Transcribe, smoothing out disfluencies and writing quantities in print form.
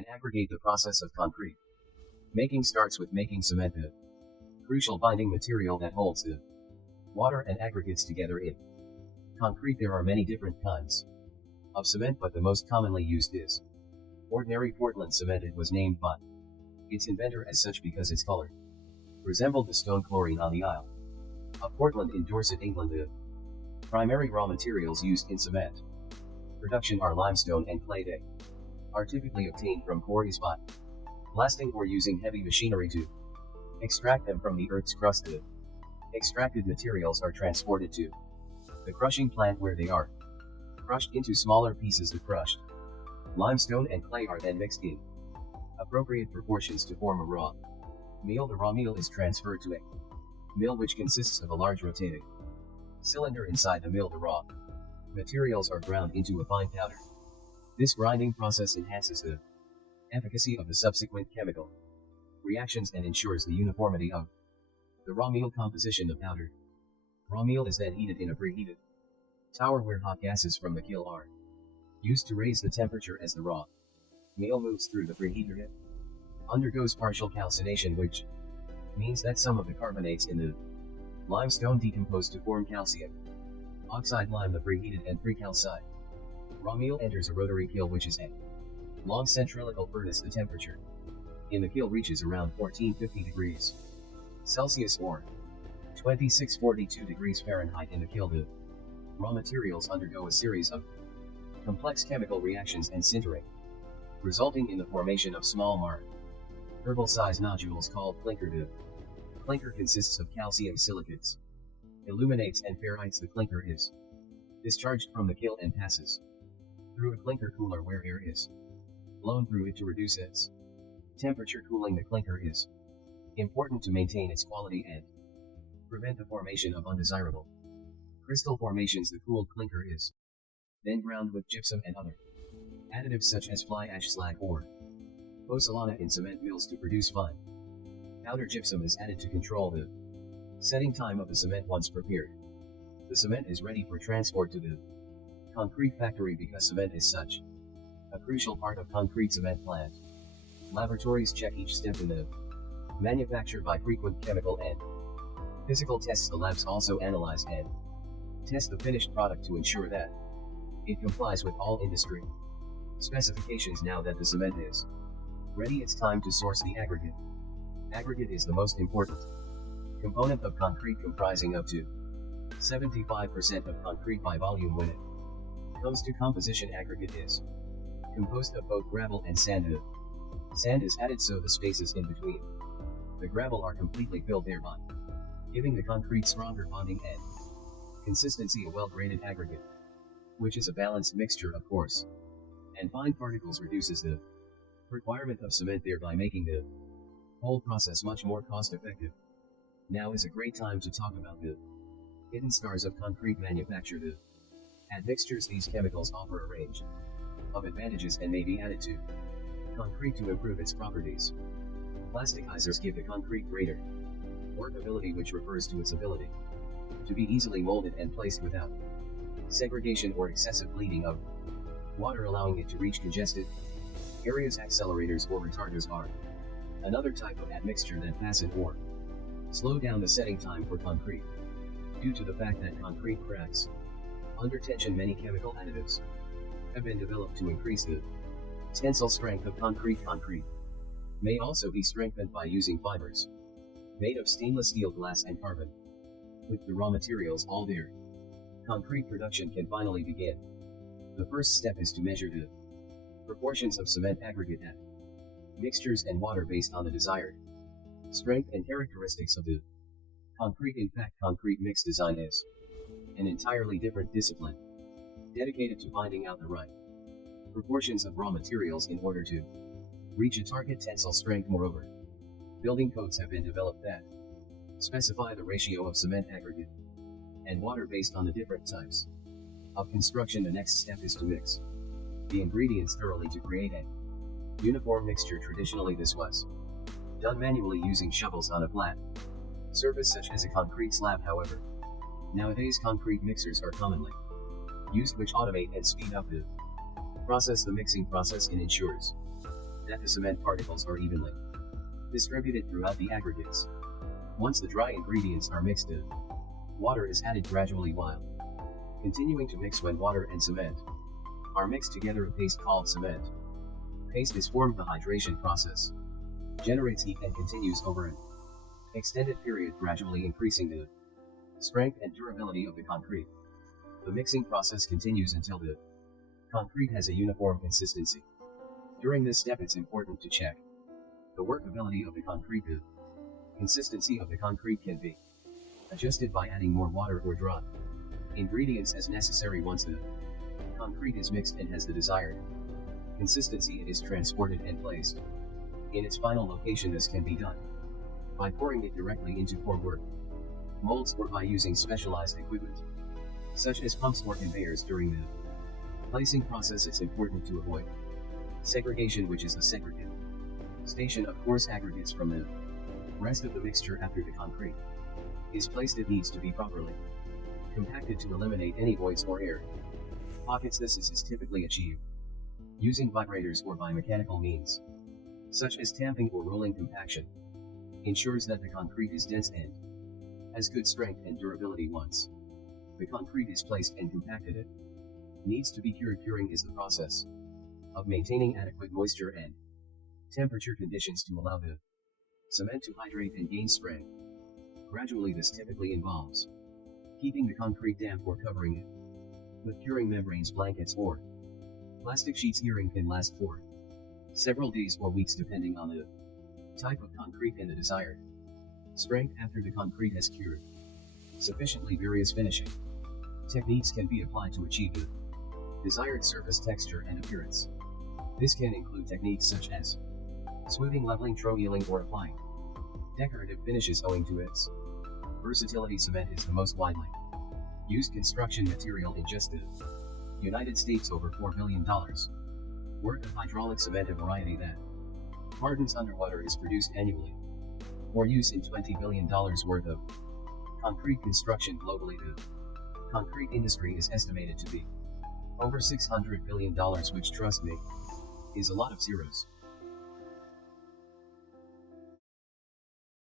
and aggregate the process of concrete. Making starts with making cement, the crucial binding material that holds the water and aggregates together in concrete. There are many different kinds of cement, but the most commonly used is ordinary Portland cement. It was named by its inventor as such because its color resembled the stone chlorine on the Isle of Portland in Dorset, England. The primary raw materials used in cement production are limestone and clay. They are typically obtained from quarries by blasting or using heavy machinery to extract them from the earth's crust. The extracted materials are transported to the crushing plant where they are crushed into smaller pieces. The crushed limestone and clay are then mixed in appropriate proportions to form a raw meal. The raw meal is transferred to a mill which consists of a large rotating cylinder. Inside the mill, the raw materials are ground into a fine powder. This grinding process enhances the efficacy of the subsequent chemical reactions and ensures the uniformity of the raw meal composition. The powdered raw meal is then heated in a preheated tower where hot gases from the kiln are used to raise the temperature. As the raw meal moves through the preheater, it undergoes partial calcination, which means that some of the carbonates in the limestone decompose to form calcium oxide lime. The preheated and precalcined raw meal enters a rotary kiln, which is a long centrifugal furnace. The temperature in the kiln reaches around 1450 degrees Celsius or 2642 degrees Fahrenheit. In the kiln, the raw materials undergo a series of complex chemical reactions and sintering, resulting in the formation of small marble-sized nodules called clinker. The clinker consists of calcium silicates, illuminates and ferrites. The clinker is discharged from the kiln and passes through a clinker cooler where air is blown through it to reduce its temperature. Cooling the clinker is important to maintain its quality and prevent the formation of undesirable crystal formations. The cooled clinker is then ground with gypsum and other additives such as fly ash, slag or pozzolana in cement mills to produce fine powder. Gypsum is added to control the setting time of the cement. Once prepared, the cement is ready for transport to the concrete factory. Because cement is such a crucial part of concrete cement plant, laboratories check each step in the manufacture by frequent chemical and physical tests. The labs also analyze and test the finished product to ensure that it complies with all industry specifications. Now that the cement is ready, it's time to source the aggregate. Aggregate is the most important component of concrete, comprising up to 75% of concrete by volume. When it comes to composition, aggregate is composed of both gravel and sand. The sand is added so the spaces in between the gravel are completely filled, thereby giving the concrete stronger bonding and consistency. A well-graded aggregate, which is a balanced mixture of coarse and fine particles, reduces the requirement of cement, thereby making the whole process much more cost-effective. Now is a great time to talk about the hidden stars of concrete manufacture. The admixtures. These chemicals offer a range of advantages and may be added to concrete to improve its properties. Plasticizers give the concrete greater workability, which refers to its ability to be easily molded and placed without segregation or excessive bleeding of water, allowing it to reach congested areas. Accelerators or retarders are another type of admixture that fasten or slow down the setting time for concrete. Due to the fact that concrete cracks under tension, many chemical additives have been developed to increase the tensile strength of concrete. Concrete may also be strengthened by using fibers made of stainless steel, glass and carbon. With the raw materials all there, concrete production can finally begin. The first step is to measure the proportions of cement aggregate at mixtures and water based on the desired strength and characteristics of the concrete. In fact, concrete mix design is an entirely different discipline, dedicated to finding out the right proportions of raw materials in order to reach a target tensile strength. Moreover, building codes have been developed that specify the ratio of cement aggregate and water based on the different types of construction. The next step is to mix the ingredients thoroughly to create a uniform mixture. Traditionally, this was done manually using shovels on a flat surface such as a concrete slab. However, nowadays concrete mixers are commonly used, which automate and speed up the process. The mixing process ensures that the cement particles are evenly distributed throughout the aggregates. Once the dry ingredients are mixed in, water is added gradually while continuing to mix. When water and cement are mixed together, a paste called cement paste is formed. The hydration process generates heat and continues over an extended period, gradually increasing the strength and durability of the concrete. The mixing process continues until the concrete has a uniform consistency. During this step, it's important to check the workability of the concrete. The consistency of the concrete can be adjusted by adding more water or dry ingredients as necessary. Once the concrete is mixed and has the desired consistency, it is transported and placed in its final location. This can be done by pouring it directly into formwork molds or by using specialized equipment, such as pumps or conveyors. During the placing process, it's important to avoid segregation, which is the segregation of coarse aggregates from the rest of the mixture. After the concrete is placed, it needs to be properly compacted to eliminate any voids or air pockets. This is typically achieved using vibrators or by mechanical means, such as tamping or rolling. Compaction ensures that the concrete is dense and has good strength and durability. Once the concrete is placed and compacted, it needs to be cured. Curing is the process of maintaining adequate moisture and temperature conditions to allow the cement to hydrate and gain strength gradually. This typically involves keeping the concrete damp or covering it with curing membranes, blankets, or plastic sheets. Curing can last for several days or weeks depending on the type of concrete and the desired strength. After the concrete has cured sufficiently, various finishing techniques can be applied to achieve the desired surface texture and appearance. This can include techniques such as smoothing, leveling, healing, or applying decorative finishes. Owing to its versatility, cement is the most widely used construction material in just the United States. Over $4 billion worth of hydraulic cement, a variety that hardens underwater, is produced annually for use in $20 billion worth of concrete construction globally. The concrete industry is estimated to be over $600 billion, which, trust me, is a lot of zeros.